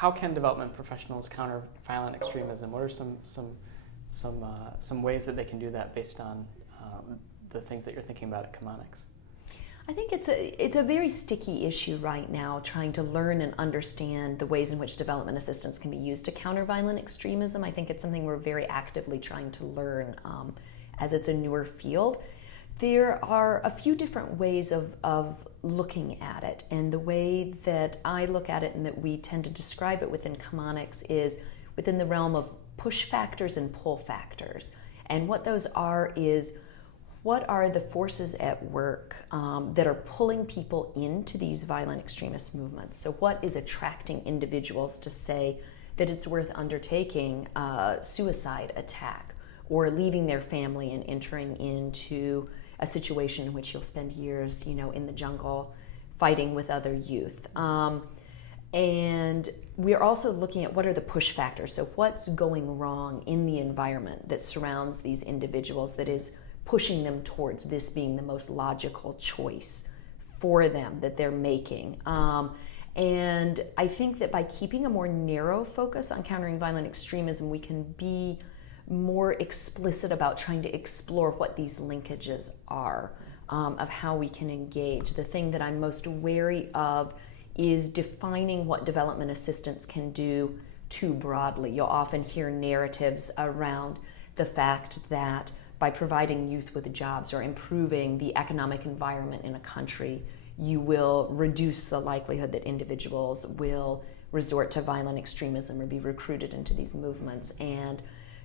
how can development professionals counter violent extremism? What are some ways that they can do that based on the things that you're thinking about at Chemonics? I think it's a very sticky issue right now, trying to learn and understand the ways in which development assistance can be used to counter violent extremism. I think it's something we're very actively trying to learn as it's a newer field. There are a few different ways of looking at it, and the way that I look at it and that we tend to describe it within Chemonics is within the realm of push factors and pull factors. And what those are is, what are the forces at work that are pulling people into these violent extremist movements? So what is attracting individuals to say that it's worth undertaking a suicide attack or leaving their family and entering into a situation in which you'll spend years, in the jungle fighting with other youth? And we're also looking at what are the push factors. So what's going wrong in the environment that surrounds these individuals that is pushing them towards this being the most logical choice for them that they're making. And I think that by keeping a more narrow focus on countering violent extremism, we can be more explicit about trying to explore what these linkages are, of how we can engage. The thing that I'm most wary of is defining what development assistance can do too broadly. You'll often hear narratives around the fact that by providing youth with jobs or improving the economic environment in a country, you will reduce the likelihood that individuals will resort to violent extremism or be recruited into these movements. And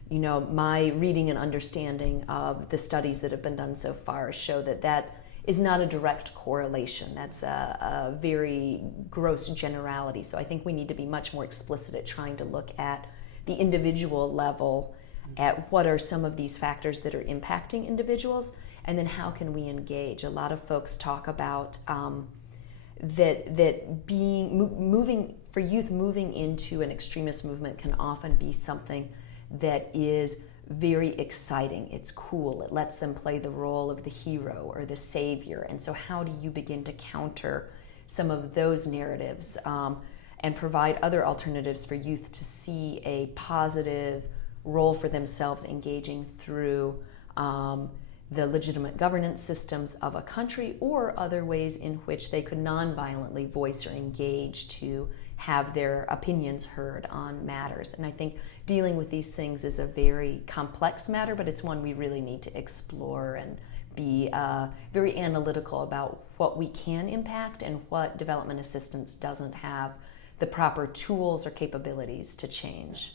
my reading and understanding of the studies that have been done so far show that that is not a direct correlation. That's a very gross generality. So I think we need to be much more explicit at trying to look at the individual level, at what are some of these factors that are impacting individuals, and then how can we engage. A lot of folks talk about that moving for youth, moving into an extremist movement can often be something that is very exciting. It's cool. It lets them play the role of the hero or the savior. And so how do you begin to counter some of those narratives and provide other alternatives for youth to see a positive role for themselves engaging through the legitimate governance systems of a country, or other ways in which they could non-violently voice or engage to have their opinions heard on matters. And I think dealing with these things is a very complex matter, but it's one we really need to explore and be very analytical about what we can impact and what development assistance doesn't have the proper tools or capabilities to change.